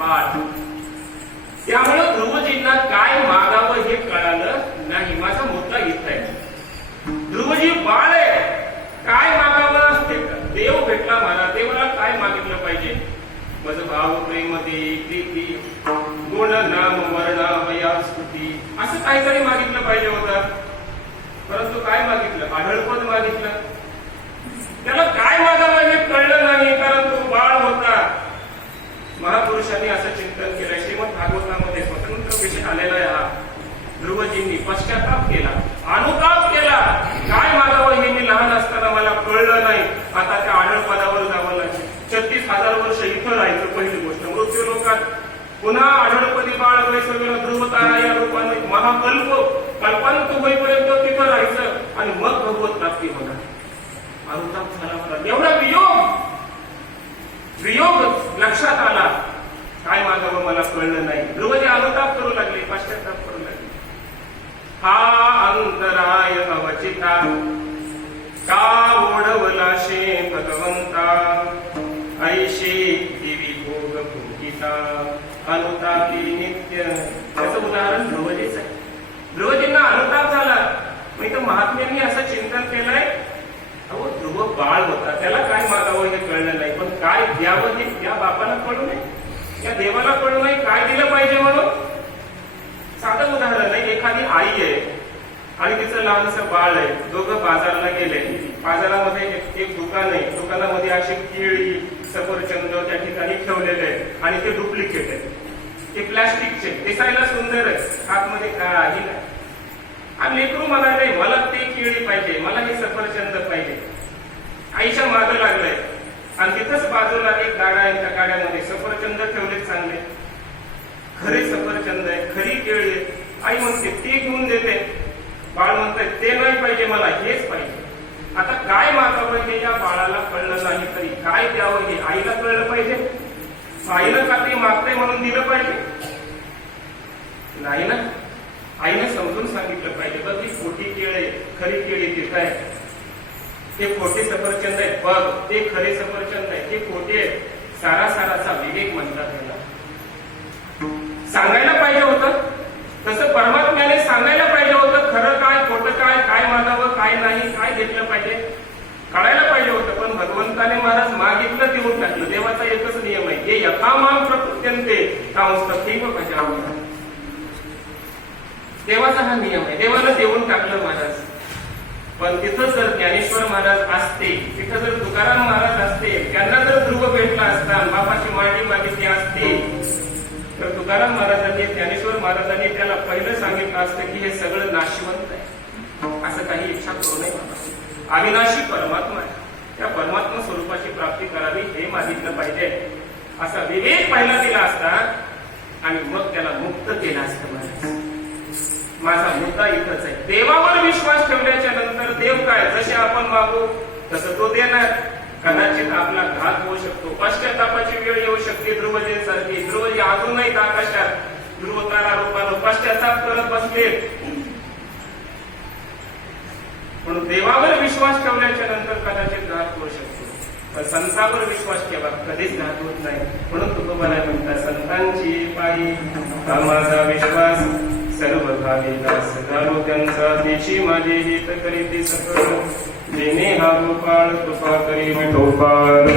आठ त्यामुळं ध्रुवजींना काय मागावं हे कळालं नाही. माझा मुद्दा इथं आहे. ध्रुवजी बाळ आहे काय मागावं असते? देव भेटला मला. देवाला काय मागितलं पाहिजे? माझं भाव प्रेम दे प्रीती गुण नाम वर्णा वया स्तुती. असं काहीतरी मागितलं पाहिजे होतं. परंतु काय मागितलं? आढळपद मागितलं त्याला काय मागावं हे कळलं नाही कारण तो बाळ होता महापुरुषांनी असं चिंतन केलं श्रीमद भागवतामध्ये स्वतंत्र विषय आलेला आहे हा ध्रुवजींनी पश्चाताप केला. अनुताप केला. काय मागावं हे मी लहान असताना मला कळलं नाही. आता त्या आढळ पदावर जावं लागेल. छत्तीस हजार वर्ष इथं राहायचं पहिली गोष्ट. मृत्यू लोकात पुन्हा आढळपदी बाळ वैसवेला ध्रुवतारा या रूपाने महाकल्प. कल्पांत होईपर्यंत तिथं राहायचं आणि मग भगवत प्राप्ती होणार अनुताप झाला मला एवढा वियोग वियोग लक्षात आला काय मागावं मला कळलं नाही. ध्रुवजी अनुताप करू लागले पाश्चाताप करू लागले. हा अंतराय अवचिता का ओढवला शे भगवंता? ऐशे देवी भोग भोगिता अनुतापी नित्य. त्याचं उदाहरण ध्रुवजीच आहे. ध्रुवजींना अनुताप झाला. मी तर महात्म्यांनी असं चिंतन केलंय. अहो ध्रुव बाळ होता. त्याला काय मागावं हे कळलं नाही. पण काय द्यावं हे या देवाला कळलं नाही काय दिलं पाहिजे म्हणून? साधं उदाहरण आहे एखादी आई आहे आणि तिचं लहानसं बाळ आहे. दोघं बाजारला गेले. बाजारामध्ये एक दुकान आहे. दुकानामध्ये असे केळी सफरचंद त्या ठिकाणी ठेवलेले आहे आणि ते डुप्लिकेट आहे ते प्लास्टिकचे दिसायला सुंदर आहे आतमध्ये काही नाही. आणि लेकरू म्हणाले मला ते केळी पाहिजे. मला हे सफरचंद पाहिजे. आईच्या मागं लागलं. आणि तिथंच बाजूला एक गाडा आहे त्या गाड्यामध्ये सफरचंद ठेवले चांगले. खरे सफरचंद आहे खरी केळी आहे. आई म्हणते ते घेऊन देते. बाळ म्हणतंय ते नाही पाहिजे मला हेच पाहिजे. आता काय माता पाहिजे या बाळाला कळलं नाही तरी काय द्यावं हे आईला कळलं पाहिजे? आईनं का ते मागते म्हणून दिलं पाहिजे? नाही ना? आईने समजून सांगितलं पाहिजे बघ ती खोटी केळ आहे खरी केळी तिथं आहे? ते खोटे सफरचंद आहेत? बघ ते खरे सफरचंद आहे ते खोटे सारा साराचा विवेक म्हणतात त्याला सांगायला पाहिजे होतं. तसं परमात्म्याने सांगायला पाहिजे होतं खरं काय खोटं काय काय मानावं काय नाही काय घेतलं पाहिजे. कळायला पाहिजे होतं पण भगवंताने महाराज मागितलं देऊन टाकलं देवाचा एकच नियम आहे. हे यथामान प्रकृत्यंते कांस्तथैव भजावं देवाचा हा नियम आहे. देवाला देऊन टाकलं महाराज. पण तिथं जर ज्ञानेश्वर महाराज असते तिथं जर तुकाराम महाराज असते त्यांना जर ध्रुव भेटला असता बापाची मांडी मागितली असते तर तुकाराम महाराजांनी ज्ञानेश्वर महाराजांनी त्याला पहिलं सांगितलं असतं की हे सगळं नाशिवंत आहे. असं काही इच्छा करू नये अविनाशी परमात्मा आहे. त्या परमात्मा स्वरूपाची प्राप्ती करावी हे मागितलं पाहिजे. असा विवेक पहिला दिला असता आणि मग त्याला मुक्त केलं असतं महाराज. माझा मुद्दा इथंच आहे. देवावर विश्वास ठेवल्याच्या नंतर देव काय? जसे आपण मागू तसं तो देणार. कदाचित आपला घात होऊ शकतो. पश्चातापाची वेळ येऊ शकते ध्रुवजींसारखी ध्रुवजी अजूनही आकाशात ध्रुव तारा रूपानं पश्चाताप करत बसले. पण देवावर विश्वास ठेवल्याच्या नंतर कदाचित घात होऊ शकतो. पण संतांवर विश्वास ठेवा. कधीच घात होत नाही. म्हणून तुकोबाला म्हणतात संतांची पायी माझा विश्वास सर्व भावी दास त्यांचा देशी माझे हित करीती सकळ. जेणे हा गोपाळ कृपा करी विठोपाल